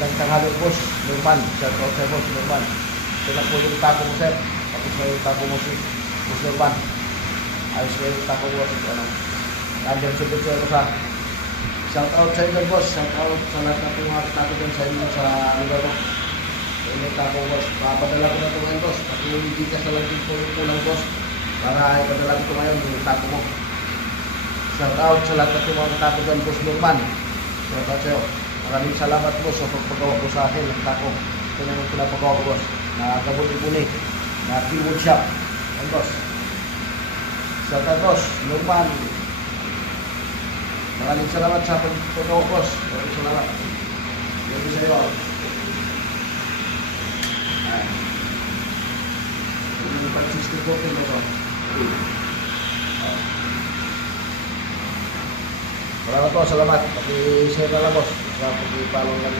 Magandang tanghali, boss. Norman. Shout out sa boss, Norman. Ito na po yung tapo mo, sir. Tapos na yung tapo mo, si boss Norman. Ayos na yung tapo mo, ano. Nandiyan sugod sa sa. Shout out sa inyo, boss. Shout out sa lahat na po mga tapo dyan sa inyo sa lugar mo. Sa inyo tapo, boss. Papadala ko na ito ngayon, boss. Pati yung gigas na lang din po yung kulang, boss. Para ipadala ko ngayon yung tapo mo. Shout out sa lahat na po mga tapo dyan, boss Norman. Shout out sa'yo. Maraming salamat, boss, sa pagpagawa ko sa akin ng tako. Ito na yung pinapagawa ko, boss. Na gabuni-buni. Na keyword shop. Yan, boss. Shout out, boss. Norman. Maraming salamat sa pagpagawa, boss. Maraming salamat. Yan din sa'yo. Ayan. Yung pag-system ko, boss. Maraming po, salamat. Pag-share na lang, boss. Sa pag-follow lang.